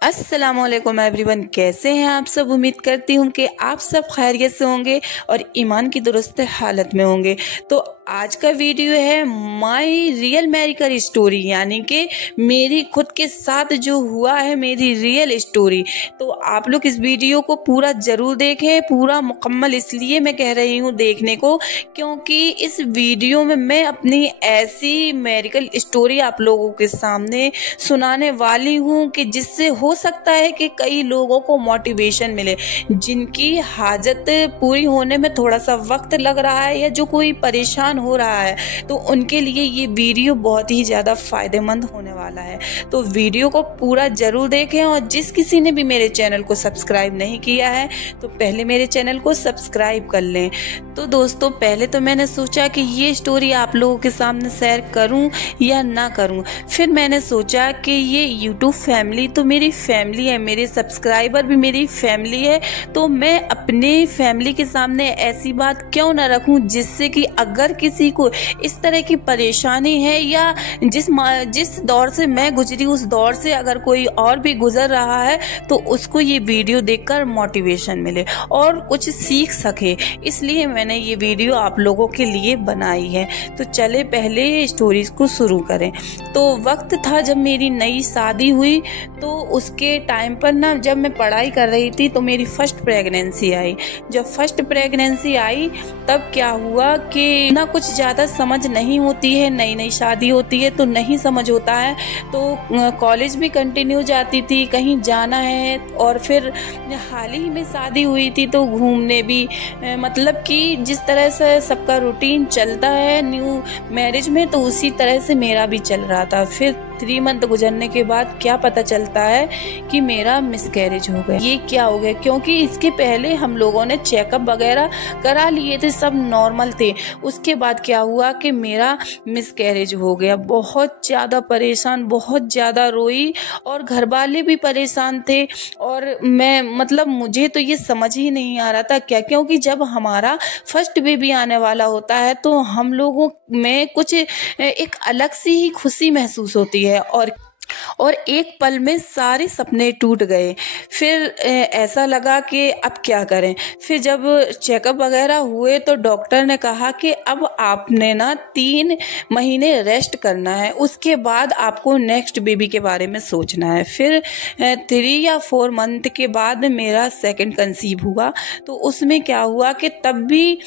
अस्सलामुअलैकुम एवरीवन, कैसे हैं आप सब। उम्मीद करती हूँ कि आप सब खैरियत से होंगे और ईमान की दुरुस्त हालत में होंगे। तो आज का वीडियो है माई रियल मेडिकल स्टोरी, यानी कि मेरी खुद के साथ जो हुआ है, मेरी रियल स्टोरी। तो आप लोग इस वीडियो को पूरा ज़रूर देखें, पूरा मुकम्मल इसलिए मैं कह रही हूँ देखने को, क्योंकि इस वीडियो में मैं अपनी ऐसी मेडिकल स्टोरी आप लोगों के सामने सुनाने वाली हूँ कि जिससे हो सकता है कि कई लोगों को मोटिवेशन मिले, जिनकी हाजत पूरी होने में थोड़ा सा वक्त लग रहा है या जो कोई परेशान हो रहा है, तो उनके लिए ये वीडियो बहुत ही ज़्यादा फ़ायदेमंद होने वाला है। तो वीडियो को पूरा ज़रूर देखें, और जिस किसी ने भी मेरे चैनल को सब्सक्राइब नहीं किया है तो पहले मेरे चैनल को सब्सक्राइब कर लें। तो दोस्तों, पहले तो मैंने सोचा कि ये स्टोरी आप लोगों के सामने शेयर करूं या ना करूं। फिर मैंने सोचा कि ये यूट्यूब फैमिली तो मेरी फैमिली है, मेरे सब्सक्राइबर भी मेरी फैमिली है, तो मैं अपने फैमिली के सामने ऐसी बात क्यों ना रखूं जिससे कि अगर किसी को इस तरह की परेशानी है या जिस दौर से मैं गुजरी उस दौर से अगर कोई और भी गुजर रहा है तो उसको ये वीडियो देखकर मोटिवेशन मिले और कुछ सीख सके, इसलिए मैंने ये वीडियो आप लोगों के लिए बनाई है। तो चले पहले स्टोरीज को शुरू करें। तो वक्त था जब मेरी नई शादी हुई, तो उसके टाइम पर ना, जब मैं पढ़ाई कर रही थी तो मेरी फर्स्ट प्रेगनेंसी आई। जब फर्स्ट प्रेगनेंसी आई तब क्या हुआ कि ना कुछ ज़्यादा समझ नहीं होती है, नई नई शादी होती है तो नहीं समझ होता है। तो कॉलेज भी कंटिन्यू जाती थी, कहीं जाना है, और फिर हाल ही में शादी हुई थी तो घूमने भी, मतलब कि जिस तरह से सबका रूटीन चलता है न्यू मैरिज में, तो उसी तरह से मेरा भी चल रहा था। फिर 3 मंथ गुजरने के बाद क्या पता चलता है कि मेरा मिसकैरेज हो गया। ये क्या हो गया, क्योंकि इसके पहले हम लोगों ने चेकअप वगैरह करा लिए थे, सब नॉर्मल थे। उसके बाद क्या हुआ कि मेरा मिसकैरेज हो गया। बहुत ज़्यादा परेशान, बहुत ज़्यादा रोई, और घर वाले भी परेशान थे। और मैं, मतलब मुझे तो ये समझ ही नहीं आ रहा था क्या, क्योंकि जब हमारा फर्स्ट बेबी आने वाला होता है तो हम लोगों में कुछ एक अलग सी ही खुशी महसूस होती है, और एक पल में सारे सपने टूट गए। फिर ऐसा लगा कि अब क्या करें। फिर जब चेकअप वगैरह हुए तो डॉक्टर ने कहा कि अब आपने ना 3 महीने रेस्ट करना है, उसके बाद आपको नेक्स्ट बेबी के बारे में सोचना है। फिर 3 या 4 मंथ के बाद मेरा सेकंड कंसीव हुआ। तो उसमें क्या हुआ कि तब भी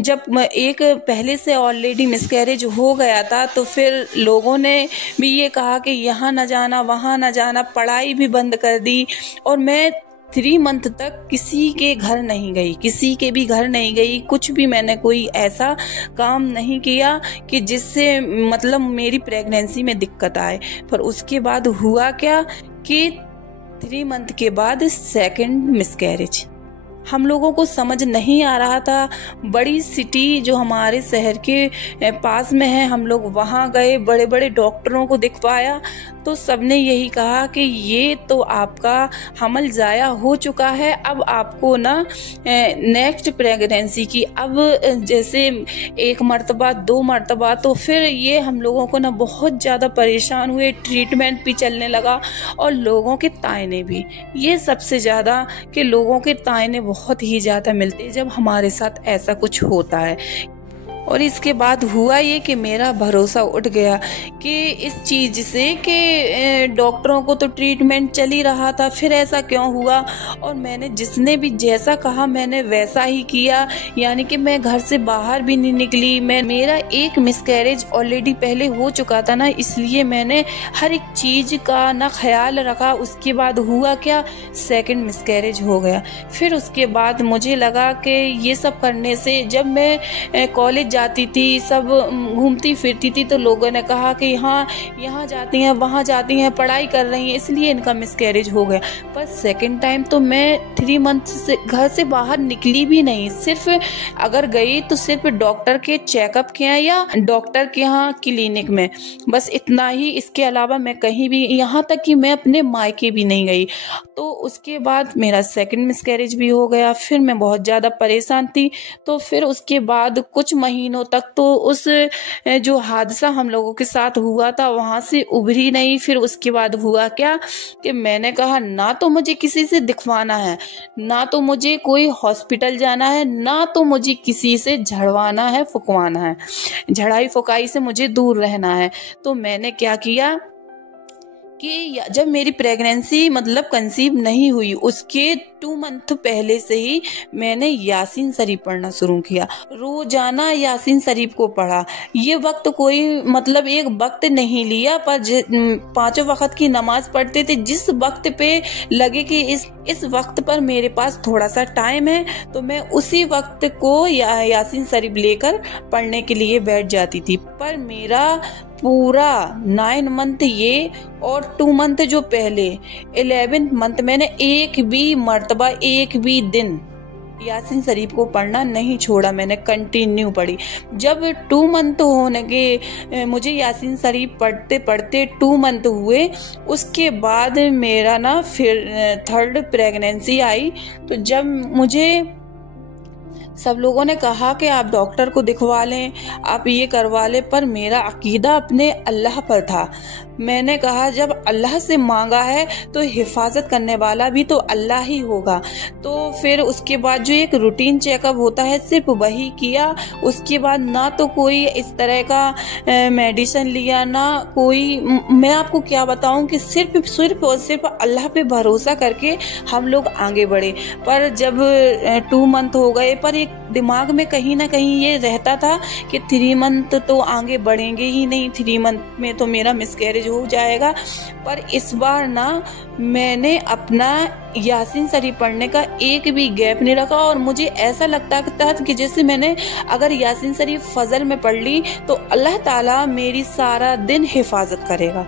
जब एक पहले से ऑलरेडी मिसकैरेज हो गया था, तो फिर लोगों ने भी ये कहा कि यहाँ न जाना, वहाँ न जाना, पढ़ाई भी बंद कर दी। और मैं 3 मंथ तक किसी के घर नहीं गई, किसी के भी घर नहीं गई, कुछ भी मैंने कोई ऐसा काम नहीं किया कि जिससे मतलब मेरी प्रेगनेंसी में दिक्कत आए। पर उसके बाद हुआ क्या कि 3 मंथ के बाद सेकंड मिसकैरेज। हम लोगों को समझ नहीं आ रहा था। बड़ी सिटी जो हमारे शहर के पास में है, हम लोग वहाँ गए, बड़े बड़े डॉक्टरों को दिखवाया, तो सबने यही कहा कि ये तो आपका हमल ज़ाया हो चुका है, अब आपको ना नेक्स्ट प्रेगनेंसी की, अब जैसे 1 मरतबा 2 मरतबा। तो फिर ये हम लोगों को ना बहुत ज़्यादा परेशान हुए, ट्रीटमेंट भी चलने लगा और लोगों के ताने भी। ये सबसे ज़्यादा कि लोगों के ताने बहुत ही ज़्यादा मिलते हैं जब हमारे साथ ऐसा कुछ होता है। और इसके बाद हुआ ये कि मेरा भरोसा उठ गया कि इस चीज़ से कि डॉक्टरों को तो ट्रीटमेंट चल ही रहा था, फिर ऐसा क्यों हुआ। और मैंने जिसने भी जैसा कहा मैंने वैसा ही किया, यानी कि मैं घर से बाहर भी नहीं निकली। मेरा एक मिसकैरेज ऑलरेडी पहले हो चुका था ना, इसलिए मैंने हर एक चीज़ का ना ख्याल रखा। उसके बाद हुआ क्या, सेकंड मिसकैरेज हो गया। फिर उसके बाद मुझे लगा कि ये सब करने से, जब मैं कॉलेज जाती थी, सब घूमती फिरती थी, तो लोगों ने कहा कि हाँ यहाँ जाती हैं, वहाँ जाती हैं, पढ़ाई कर रही हैं, इसलिए इनका मिसकैरेज हो गया। पर सेकंड टाइम तो मैं 3 मंथ से घर से बाहर निकली भी नहीं। सिर्फ अगर गई तो सिर्फ डॉक्टर के चेकअप के यहाँ या डॉक्टर के यहाँ क्लिनिक में, बस इतना ही। इसके अलावा मैं कहीं भी, यहाँ तक कि मैं अपने मायके भी नहीं गई। तो उसके बाद मेरा सेकंड मिसकैरेज भी हो गया। फिर मैं बहुत ज़्यादा परेशान थी। तो फिर उसके बाद कुछ महीनों तक तो उस जो हादसा हम लोगों के साथ हुआ था वहाँ से उभरी नहीं। फिर उसके बाद हुआ क्या कि मैंने कहा ना तो मुझे किसी से दिखवाना है, ना तो मुझे कोई हॉस्पिटल जाना है, ना तो मुझे किसी से झड़वाना है, फुकवाना है। झड़ाई फुकाई से मुझे दूर रहना है। तो मैंने क्या किया कि जब मेरी प्रेगनेंसी मतलब कंसीव नहीं हुई उसके 2 मंथ पहले से ही मैंने यासीन शरीफ पढ़ना शुरू किया। रोजाना यासीन शरीफ को पढ़ा। ये वक्त कोई मतलब एक वक्त नहीं लिया, पर 5 वक्त की नमाज पढ़ते थे। जिस वक्त पे लगे कि इस वक्त पर मेरे पास थोड़ा सा टाइम है तो मैं उसी वक्त को यासीन शरीफ लेकर पढ़ने के लिए बैठ जाती थी। पर मेरा पूरा 9 मंथ ये और 2 मंथ जो पहले 11 मंथ मैंने एक भी मर्तबा एक भी दिन यासीन शरीफ को पढ़ना नहीं छोड़ा। मैंने कंटिन्यू पढ़ी। जब 2 मंथ होने के मुझे यासीन शरीफ पढ़ते पढ़ते 2 मंथ हुए, उसके बाद मेरा ना फिर 3rd प्रेगनेंसी आई। तो जब मुझे सब लोगों ने कहा कि आप डॉक्टर को दिखवा लें, आप ये करवा लें, पर मेरा अकीदा अपने अल्लाह पर था। मैंने कहा जब अल्लाह से मांगा है तो हिफाजत करने वाला भी तो अल्लाह ही होगा। तो फिर उसके बाद जो एक रूटीन चेकअप होता है सिर्फ वही किया। उसके बाद ना तो कोई इस तरह का मेडिसिन लिया, ना कोई, मैं आपको क्या बताऊं कि सिर्फ और सिर्फ अल्लाह पे भरोसा करके हम लोग आगे बढ़े। पर जब 2 मंथ हो गए, पर एक दिमाग में कहीं ना कहीं ये रहता था कि 3 मंथ तो आगे बढ़ेंगे ही नहीं, 3 मंथ में तो मेरा मिसकैरेज हो जाएगा। पर इस बार ना मैंने अपना यासीन शरीफ पढ़ने का एक भी गैप नहीं रखा। और मुझे ऐसा लगता था कि जैसे मैंने अगर यासीन शरीफ फजर में पढ़ ली तो अल्लाह ताला मेरी सारा दिन हिफाजत करेगा।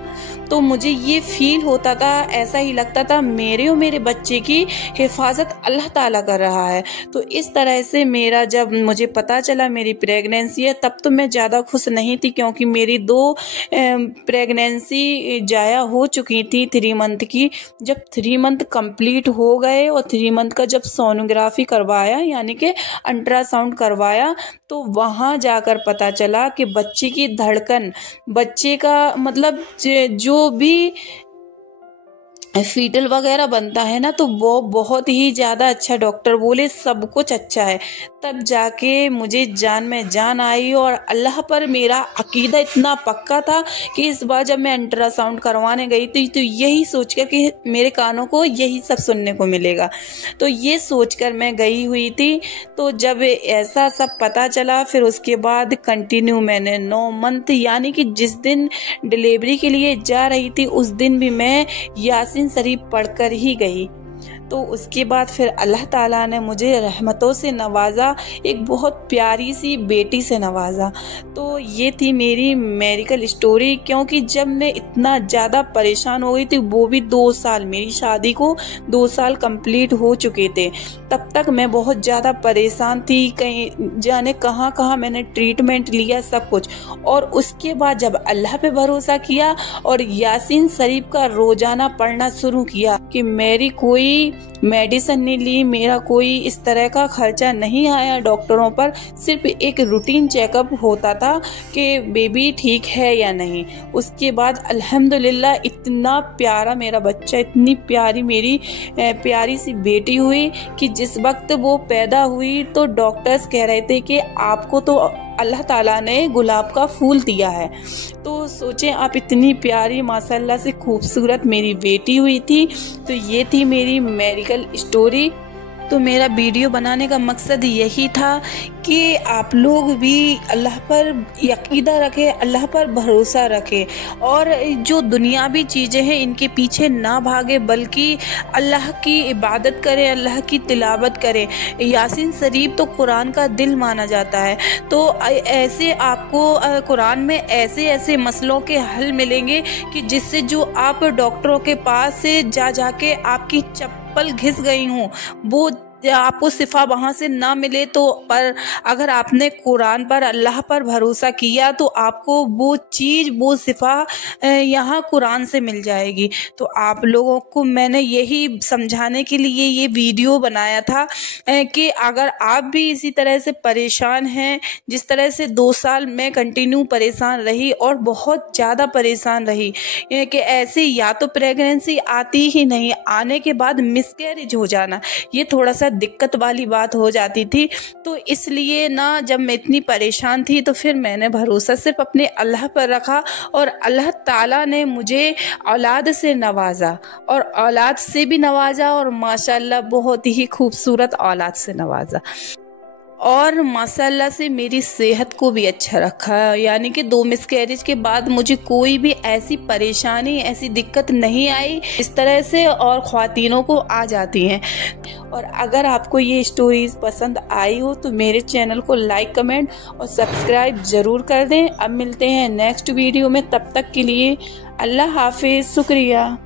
तो मुझे ये फील होता था, ऐसा ही लगता था मेरे और मेरे बच्चे की हिफाजत अल्लाह ताला कर रहा है। तो इस तरह से मेरा जब मुझे पता चला मेरी प्रेगनेंसी है, तब तो मैं ज़्यादा खुश नहीं थी, क्योंकि मेरी 2 प्रेगनेंसी जाया हो चुकी थी 3 मंथ की। जब 3 मंथ कंप्लीट हो गए और 3 मंथ का जब सोनोग्राफी करवाया यानी कि अल्ट्रासाउंड करवाया, तो वहाँ जाकर पता चला कि बच्चे की धड़कन, बच्चे का मतलब जो भी फीटल वगैरह बनता है ना, तो वो बहुत ही ज़्यादा अच्छा, डॉक्टर बोले सब कुछ अच्छा है। तब जाके मुझे जान में जान आई और अल्लाह पर मेरा अकीदा इतना पक्का था कि इस बार जब मैं अल्ट्रासाउंड करवाने गई थी तो यही सोचकर कि मेरे कानों को यही सब सुनने को मिलेगा, तो ये सोचकर मैं गई हुई थी। तो जब ऐसा सब पता चला, फिर उसके बाद कंटिन्यू मैंने 9 मंथ यानी कि जिस दिन डिलीवरी के लिए जा रही थी उस दिन भी मैं यासीन शरीफ पढ़कर ही गई। तो उसके बाद फिर अल्लाह ताला ने मुझे रहमतों से नवाजा, एक बहुत प्यारी सी बेटी से नवाजा। तो ये थी मेरी मेडिकल स्टोरी। क्योंकि जब मैं इतना ज़्यादा परेशान हो गई थी, वो भी 2 साल, मेरी शादी को 2 साल कंप्लीट हो चुके थे, तब तक मैं बहुत ज़्यादा परेशान थी। कहीं जाने कहाँ कहाँ मैंने ट्रीटमेंट लिया, सब कुछ। और उसके बाद जब अल्लाह पे भरोसा किया और यासीन शरीफ का रोजाना पढ़ना शुरू किया, कि मेरी कोई मेडिसिन नहीं ली, मेरा कोई इस तरह का खर्चा नहीं आया डॉक्टरों पर, सिर्फ एक रूटीन चेकअप होता था कि बेबी ठीक है या नहीं। उसके बाद अल्हम्दुलिल्लाह इतना प्यारा मेरा बच्चा, इतनी प्यारी मेरी प्यारी सी बेटी हुई कि जिस वक्त वो पैदा हुई तो डॉक्टर्स कह रहे थे कि आपको तो अल्लाह ताला ने गुलाब का फूल दिया है। तो सोचें आप, इतनी प्यारी माशाल्लाह से खूबसूरत मेरी बेटी हुई थी। तो ये थी मेरी मेडिकल स्टोरी। तो मेरा वीडियो बनाने का मकसद यही था कि आप लोग भी अल्लाह पर यकीदा रखें, अल्लाह पर भरोसा रखें और जो दुनियावी चीज़ें हैं इनके पीछे ना भागे, बल्कि अल्लाह की इबादत करें, अल्लाह की तिलावत करें। यासीन शरीफ तो कुरान का दिल माना जाता है। तो ऐसे आपको कुरान में ऐसे ऐसे मसलों के हल मिलेंगे कि जिससे जो आप डॉक्टरों के पास से जाके आपकी चप्पल घिस गई हूँ, वो आपको शिफा वहाँ से ना मिले तो पर अगर आपने कुरान पर, अल्लाह पर भरोसा किया तो आपको वो चीज़, वो शिफा यहाँ कुरान से मिल जाएगी। तो आप लोगों को मैंने यही समझाने के लिए ये वीडियो बनाया था कि अगर आप भी इसी तरह से परेशान हैं, जिस तरह से 2 साल मैं कंटिन्यू परेशान रही और बहुत ज़्यादा परेशान रही कि ऐसे या तो प्रेगनेंसी आती ही नहीं, आने के बाद मिसकैरेज हो जाना, ये थोड़ा सा दिक्कत वाली बात हो जाती थी। तो इसलिए ना जब मैं इतनी परेशान थी तो फिर मैंने भरोसा सिर्फ अपने अल्लाह पर रखा और अल्लाह ताला ने मुझे औलाद से नवाजा और औलाद से भी नवाजा और माशाल्लाह बहुत ही खूबसूरत औलाद से नवाजा और माशाल्लाह से मेरी सेहत को भी अच्छा रखा। यानी कि 2 मिसकैरेज के बाद मुझे कोई भी ऐसी परेशानी, ऐसी दिक्कत नहीं आई इस तरह से, और ख्वातीनों को आ जाती हैं। और अगर आपको ये स्टोरीज पसंद आई हो तो मेरे चैनल को लाइक, कमेंट और सब्सक्राइब ज़रूर कर दें। अब मिलते हैं नेक्स्ट वीडियो में, तब तक के लिए अल्लाह हाफिज़, शुक्रिया।